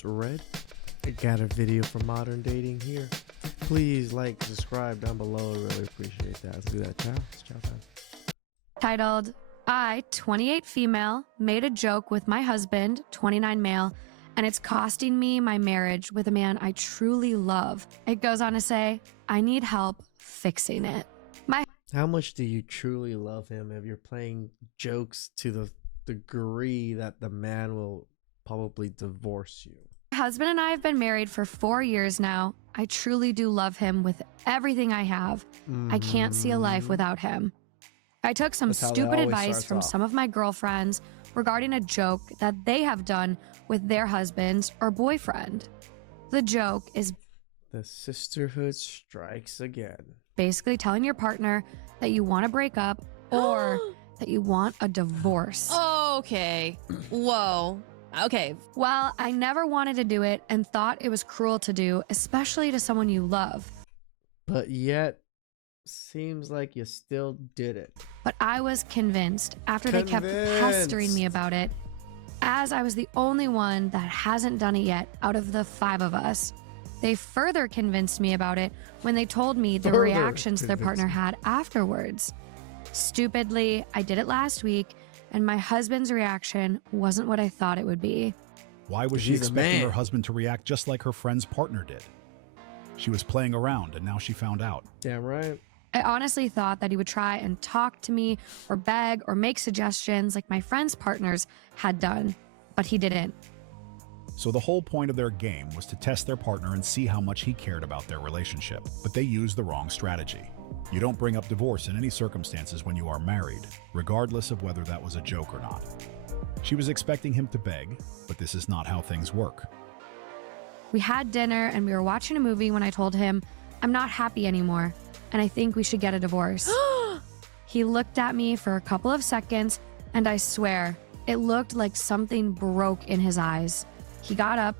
host, Red. I got a video for modern dating here. Please like, subscribe down below. I really appreciate that. Let's do that. Ciao. It's ciao time. Titled, I, 28 female, made a joke with my husband, 29 male, and it's costing me my marriage with a man I truly love. It goes on to say, I need help fixing it. How much do you truly love him if you're playing jokes to the degree that the man will probably divorce you? My husband and I have been married for 4 years now. I truly do love him with everything I have. I can't see a life without him. I took some That's how that stupid always advice starts from off. some of my girlfriends regarding a joke that they have done with their husbands or boyfriend. The joke is The sisterhood strikes again. basically telling your partner that you want to break up or that you want a divorce. Okay. Whoa. Okay. Well, I never wanted to do it and thought it was cruel to do, especially to someone you love. But yet, seems like you still did it. But I was convinced after they kept pestering me about it, as I was the only one that hasn't done it yet out of the 5 of us. They further convinced me about it when they told me the Further reactions their convinced partner me. had afterwards. Stupidly, I did it last week, and my husband's reaction wasn't what I thought it would be. Why was she She's a expecting man. her husband to react just like her friend's partner did? She was playing around, and now she found out. Damn right. I honestly thought that he would try and talk to me or beg or make suggestions like my friends' partners had done, but he didn't. So the whole point of their game was to test their partner and see how much he cared about their relationship, but they used the wrong strategy. You don't bring up divorce in any circumstances when you are married, regardless of whether that was a joke or not. She was expecting him to beg, but this is not how things work. We had dinner and we were watching a movie when I told him, I'm not happy anymore, and I think we should get a divorce. He looked at me for a couple of seconds, and I swear, it looked like something broke in his eyes. He got up,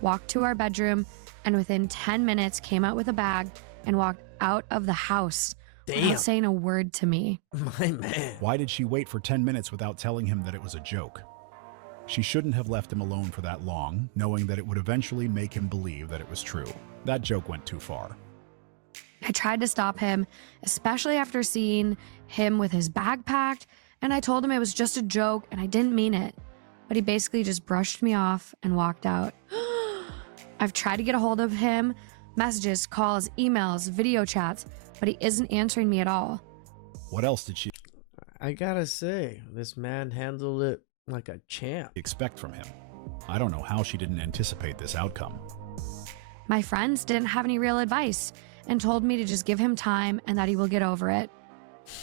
walked to our bedroom, and within 10 minutes came out with a bag and walked out of the house Damn. without saying a word to me. My man. Why did she wait for 10 minutes without telling him that it was a joke? She shouldn't have left him alone for that long, knowing that it would eventually make him believe that it was true. That joke went too far. I tried to stop him, especially after seeing him with his bag packed, and I told him it was just a joke and I didn't mean it. But he basically just brushed me off and walked out. I've tried to get a hold of him, messages, calls, emails, video chats, but he isn't answering me at all. What else did she I gotta say, this man handled it like a champ. expect from him? I don't know how she didn't anticipate this outcome. My friends didn't have any real advice and told me to just give him time and that he will get over it.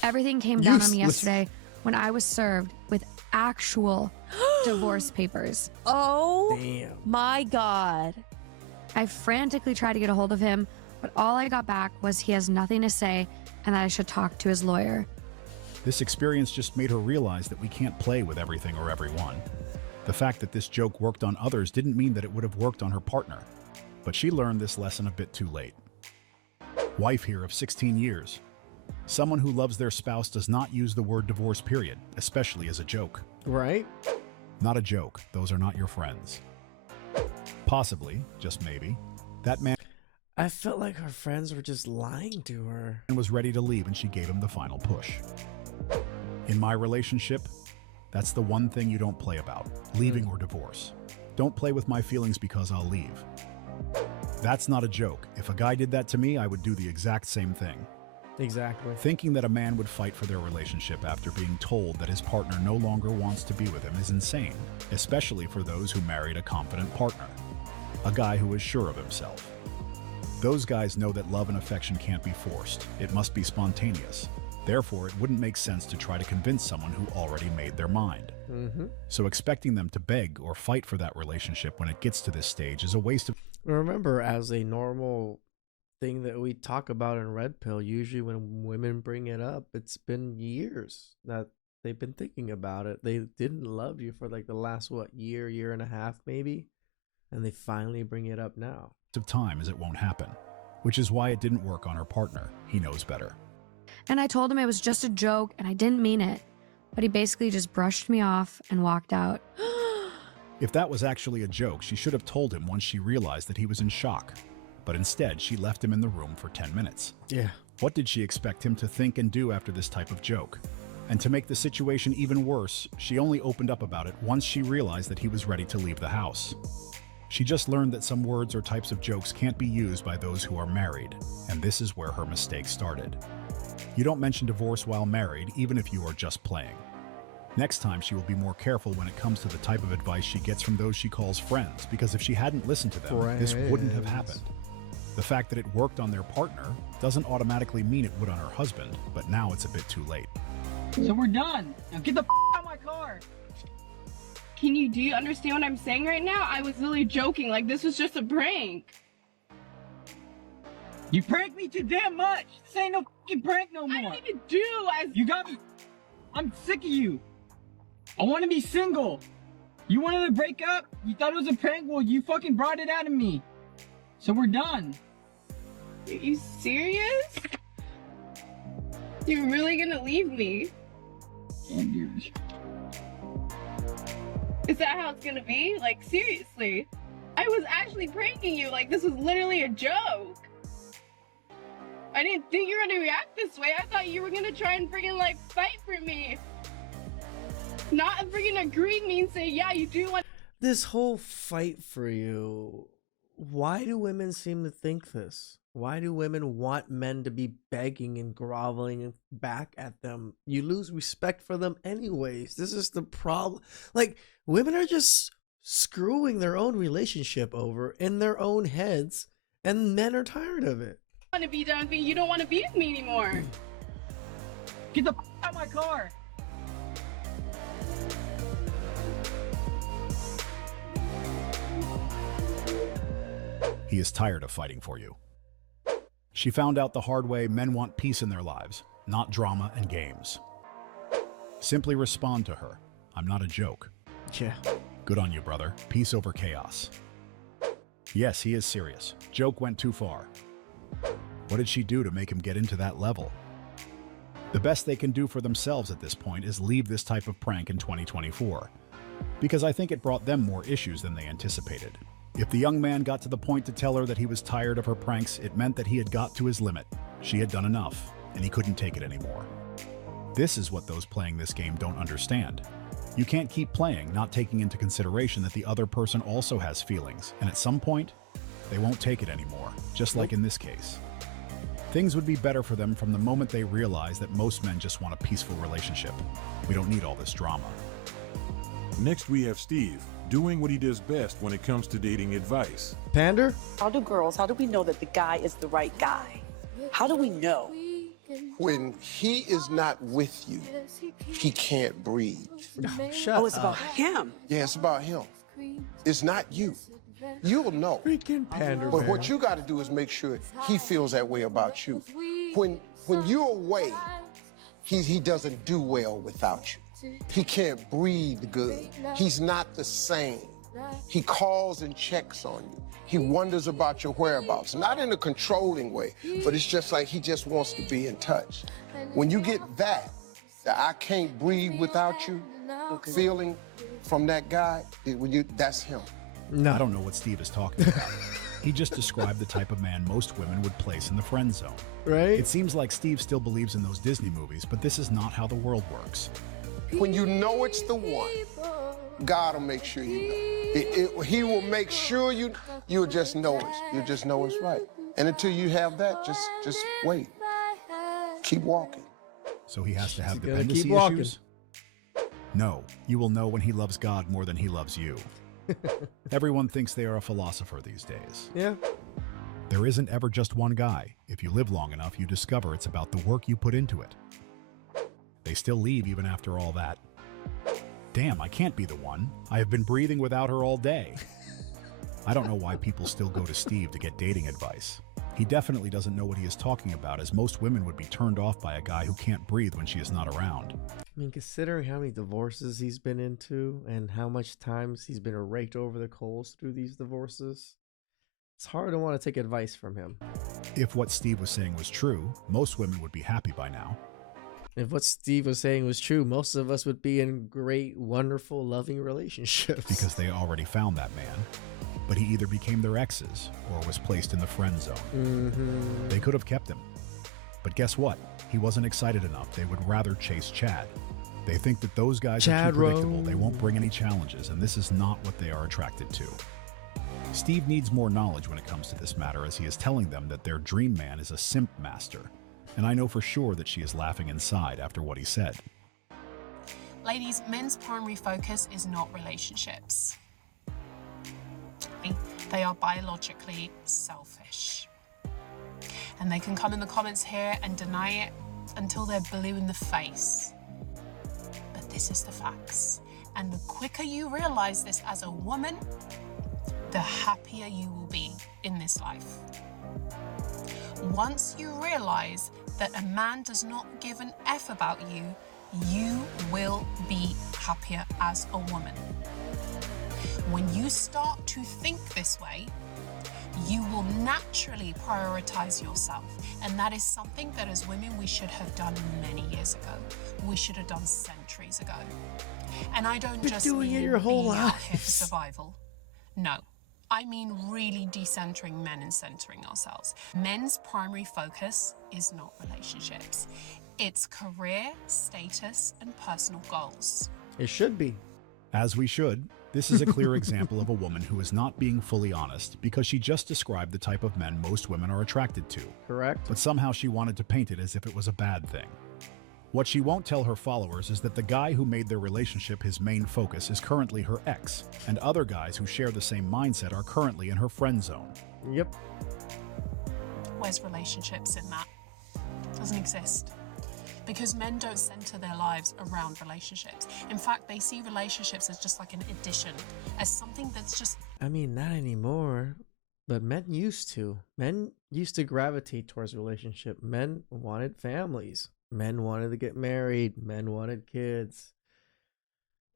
Everything came down on me Useless. yesterday when I was served with actual divorce papers. Oh Damn. my God. I frantically tried to get a hold of him, but all I got back was he has nothing to say and that I should talk to his lawyer. This experience just made her realize that we can't play with everything or everyone. The fact that this joke worked on others didn't mean that it would have worked on her partner. But she learned this lesson a bit too late. Wife here of 16 years. Someone who loves their spouse does not use the word divorce, period, especially as a joke. Right? Not a joke. Those are not your friends. Possibly, just maybe, that man I felt like her friends were just lying to her. was ready to leave and she gave him the final push. In my relationship, that's the one thing you don't play about, leaving or divorce. Don't play with my feelings because I'll leave. That's not a joke. If a guy did that to me, I would do the exact same thing. Exactly. Thinking that a man would fight for their relationship after being told that his partner no longer wants to be with him is insane, especially for those who married a confident partner, a guy who is sure of himself. Those guys know that love and affection can't be forced. It must be spontaneous. Therefore, it wouldn't make sense to try to convince someone who already made their mind. So expecting them to beg or fight for that relationship when it gets to this stage is a waste of... Remember, as a normal thing that we talk about in Red Pill, usually when women bring it up, it's been years that they've been thinking about it. They didn't love you for like the last, year and a half maybe, and they finally bring it up now. of time as it won't happen, which is why it didn't work on her partner. He knows better. And I told him it was just a joke and I didn't mean it. But he basically just brushed me off and walked out. If that was actually a joke, she should have told him once she realized that he was in shock. But instead, she left him in the room for 10 minutes. Yeah. What did she expect him to think and do after this type of joke? And to make the situation even worse, she only opened up about it once she realized that he was ready to leave the house. She just learned that some words or types of jokes can't be used by those who are married, and this is where her mistake started. You don't mention divorce while married, even if you are just playing. Next time, she will be more careful when it comes to the type of advice she gets from those she calls friends, because if she hadn't listened to them, this wouldn't have happened. The fact that it worked on their partner doesn't automatically mean it would on her husband, but now it's a bit too late. So we're done. Now get the out of my car. Do you understand what I'm saying right now? I was literally joking, like this was just a prank. You pranked me too damn much. This ain't no fucking prank no more. I didn't even do as You got me. I'm sick of you. I want to be single. You wanted to break up? You thought it was a prank? Well, you fucking brought it out of me. So we're done. Are you serious? You're really gonna leave me? Can't do this. Is that how it's gonna be? Like, seriously? I was actually pranking you, like this was literally a joke. I didn't think you were gonna react this way. I thought you were gonna try and freaking like fight for me. Not freaking agree me and say, yeah, you do want. This whole fight for you. Why do women seem to think this? Why do women want men to be begging and groveling back at them? You lose respect for them anyways. This is the problem. Like, women are just screwing their own relationship over in their own heads, and men are tired of it. Want to be done with me? You don't want to be with me anymore. Get the out of my car. He is tired of fighting for you. She found out the hard way men want peace in their lives, not drama and games. Simply respond to her. I'm not a joke. Yeah. Good on you, brother. Peace over chaos. Yes, he is serious. Joke went too far. What did she do to make him get into that level? The best they can do for themselves at this point is leave this type of prank in 2024, because I think it brought them more issues than they anticipated. If the young man got to the point to tell her that he was tired of her pranks, it meant that he had got to his limit. She had done enough, and he couldn't take it anymore. This is what those playing this game don't understand. You can't keep playing, not taking into consideration that the other person also has feelings, and at some point, they won't take it anymore, just like in this case. Things would be better for them from the moment they realize that most men just want a peaceful relationship. We don't need all this drama. Next, we have Steve, doing what he does best when it comes to dating advice. Pander? How do we know that the guy is the right guy? How do we know? When he is not with you, he can't breathe. Shut It's about him. Yeah, it's about him. It's not you. You'll know. Freaking pander, But man. what you got to do is make sure he feels that way about you. When you're away, he doesn't do well without you. He can't breathe good. He's not the same. He calls and checks on you. He wonders about your whereabouts, not in a controlling way, but it's just like he just wants to be in touch. When you get that I can't breathe without you feeling from that guy, that's him. No. I don't know what Steve is talking about. He just described the type of man most women would place in the friend zone. Right? It seems like Steve still believes in those Disney movies, but this is not how the world works. When you know it's the one, God will make sure you know. He will make sure you'll just know it. You'll just know it's right. And until you have that, just wait. Keep walking. So he has to have gotta dependency keep walking. issues? No, you will know when he loves God more than he loves you. Everyone thinks they are a philosopher these days. Yeah. There isn't ever just one guy. If you live long enough, you discover it's about the work you put into it. They still leave even after all that. Damn, I can't be the one. I have been breathing without her all day. I don't know why people still go to Steve to get dating advice. He definitely doesn't know what he is talking about, as most women would be turned off by a guy who can't breathe when she is not around. I mean, considering how many divorces he's been into and how much times he's been raked over the coals through these divorces, it's hard to want to take advice from him. If what Steve was saying was true, most women would be happy by now. If what Steve was saying was true, most of us would be in great, wonderful, loving relationships. Because they already found that man. But he either became their exes or was placed in the friend zone. Mm-hmm. They could have kept him. But guess what? He wasn't excited enough. They would rather chase Chad. They think that those guys are too predictable. They won't bring any challenges, and this is not what they are attracted to. Steve needs more knowledge when it comes to this matter, as he is telling them that their dream man is a simp master. And I know for sure that she is laughing inside after what he said. Ladies, men's primary focus is not relationships. They are biologically selfish. And they can come in the comments here and deny it until they're blue in the face. But this is the facts. And the quicker you realize this as a woman, the happier you will be in this life. Once you realize that a man does not give an F about you, you will be happier as a woman. When you start to think this way, you will naturally prioritize yourself. And that is something that as women we should have done many years ago. We should have done centuries ago. And I don't just doing mean it your whole being out here for lives. survival. No. I mean really decentering men and centering ourselves. Men's primary focus is not relationships. It's career, status, and personal goals. It should be. As we should. This is a clear example of a woman who is not being fully honest because she just described the type of men most women are attracted to. Correct. But somehow she wanted to paint it as if it was a bad thing. What she won't tell her followers is that the guy who made their relationship his main focus is currently her ex, and other guys who share the same mindset are currently in her friend zone. Yep. Where's relationships in that? Doesn't exist. Because men don't center their lives around relationships. In fact, they see relationships as just like an addition, as something that's just... I mean, not anymore, but men used to. Men used to gravitate towards relationship. Men wanted families. Men wanted to get married. Men wanted kids.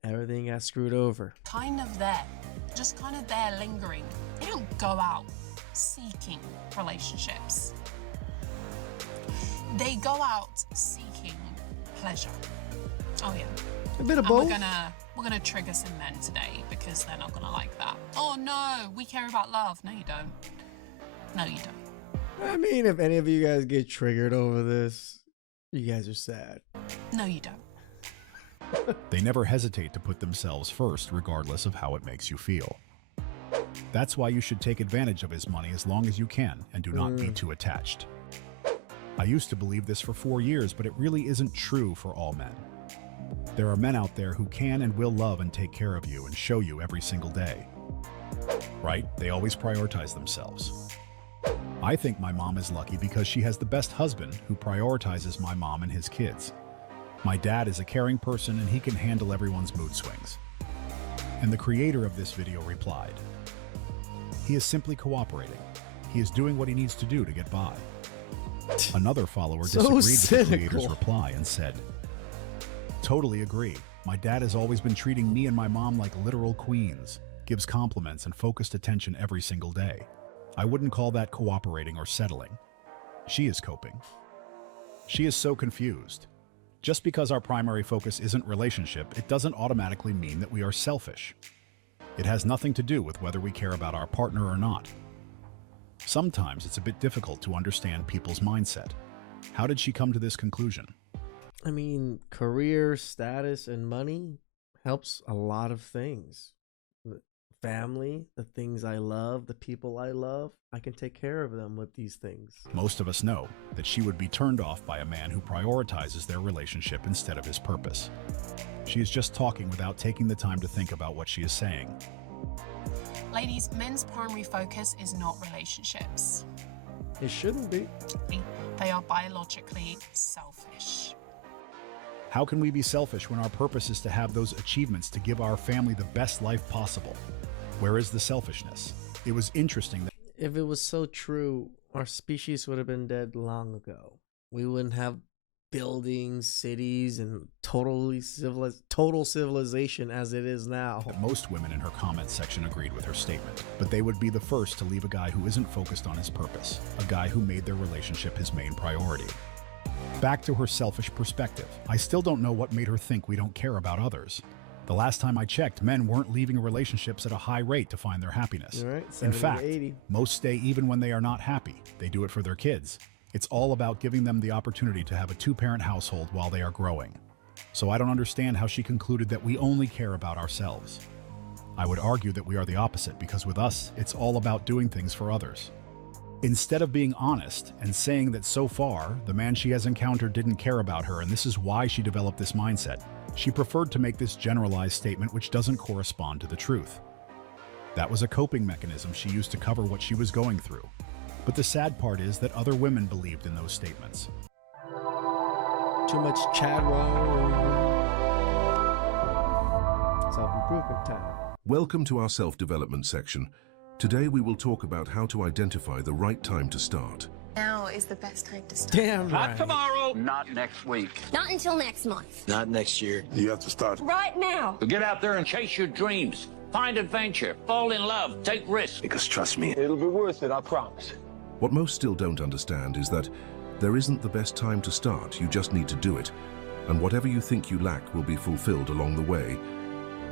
Everything got screwed over. kind of there, just kind of there lingering. They don't go out seeking relationships. They go out seeking pleasure. Oh yeah. A bit of And both. we're gonna trigger some men today because they're not gonna like that. Oh no, we care about love. No, you don't. No, you don't. I mean, if any of you guys get triggered over this, you guys are sad. No, you don't. They never hesitate to put themselves first, regardless of how it makes you feel. That's why you should take advantage of his money as long as you can and do not be too attached. I used to believe this for 4 years, but it really isn't true for all men. There are men out there who can and will love and take care of you and show you every single day. Right? They always prioritize themselves. I think my mom is lucky because she has the best husband who prioritizes my mom and his kids. My dad is a caring person and he can handle everyone's mood swings. And the creator of this video replied, "He is simply cooperating. He is doing what he needs to do to get by." Another follower So disagreed with the cynical. creator's reply and said, "Totally agree. My dad has always been treating me and my mom like literal queens, gives compliments and focused attention every single day. I wouldn't call that cooperating or settling. She is coping." She is so confused. Just because our primary focus isn't relationship, it doesn't automatically mean that we are selfish. It has nothing to do with whether we care about our partner or not. Sometimes it's a bit difficult to understand people's mindset. How did she come to this conclusion? I mean, career, status, and money helps a lot of things. Family, the things I love, the people I love, I can take care of them with these things. Most of us know that she would be turned off by a man who prioritizes their relationship instead of his purpose. She is just talking without taking the time to think about what she is saying. Ladies, men's primary focus is not relationships. It shouldn't be. They are biologically selfish. How can we be selfish when our purpose is to have those achievements to give our family the best life possible? Where is the selfishness? It was interesting that If it was so true, our species would have been dead long ago. We wouldn't have buildings, cities, and total civilization as it is now. most women in her comment section agreed with her statement, but they would be the first to leave a guy who isn't focused on his purpose, a guy who made their relationship his main priority. Back to her selfish perspective. I still don't know what made her think we don't care about others. The last time I checked, men weren't leaving relationships at a high rate to find their happiness. All right, In 70 to fact, 80. most stay even when they are not happy. They do it for their kids. It's all about giving them the opportunity to have a two-parent household while they are growing. So I don't understand how she concluded that we only care about ourselves. I would argue that we are the opposite, because with us, it's all about doing things for others. Instead of being honest and saying that so far, the man she has encountered didn't care about her and this is why she developed this mindset, she preferred to make this generalized statement which doesn't correspond to the truth. That was a coping mechanism she used to cover what she was going through. But the sad part is that other women believed in those statements. Too much Chad wrong. Self-improvement time. Welcome to our self-development section. Today we will talk about how to identify the right time to start. Now is the best time to start. Damn right. Not tomorrow. Not next week. Not until next month. Not next year. You have to start Right now. Get out there and chase your dreams. Find adventure. Fall in love. Take risks. because trust me, It'll be worth it, I promise. What most still don't understand is that there isn't the best time to start, you just need to do it. And whatever you think you lack will be fulfilled along the way.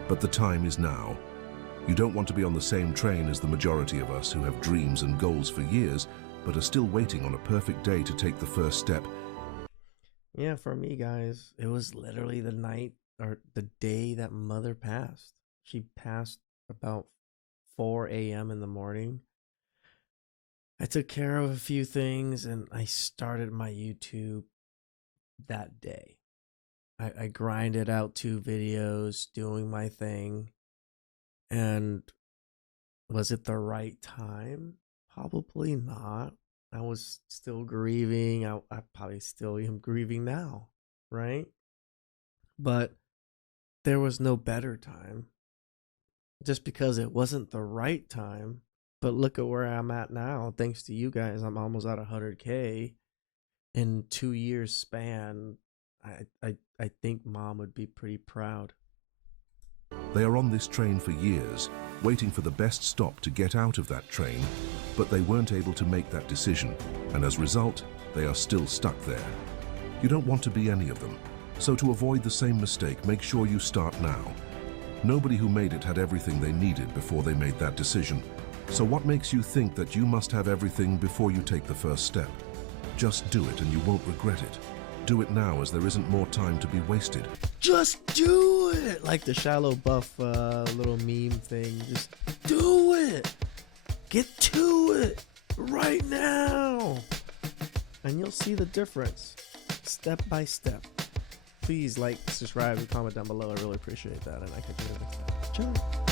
But the time is now. You don't want to be on the same train as the majority of us who have dreams and goals for years, but are still waiting on a perfect day to take the first step. Yeah, for me, guys, it was literally the night or the day that mother passed. She passed about 4 a.m. in the morning. I took care of a few things and I started my YouTube that day. I grinded out 2 videos, doing my thing. And was it the right time? Probably not. I was still grieving. I probably still am grieving now, right? But there was no better time. Just because it wasn't the right time. But look at where I'm at now. Thanks to you guys, I'm almost at 100K in 2 years span. I think mom would be pretty proud. They are on this train for years, waiting for the best stop to get out of that train, but they weren't able to make that decision, and as a result, they are still stuck there. You don't want to be any of them, so to avoid the same mistake, make sure you start now. Nobody who made it had everything they needed before they made that decision. So what makes you think that you must have everything before you take the first step? Just do it and you won't regret it. Do it now, as there isn't more time to be wasted. Just do it! Like the shallow buff little meme thing. Just do it! Get to it! Right now! And you'll see the difference. Step by step. Please like, subscribe, and comment down below. I really appreciate that. And I can do it next time. Ciao.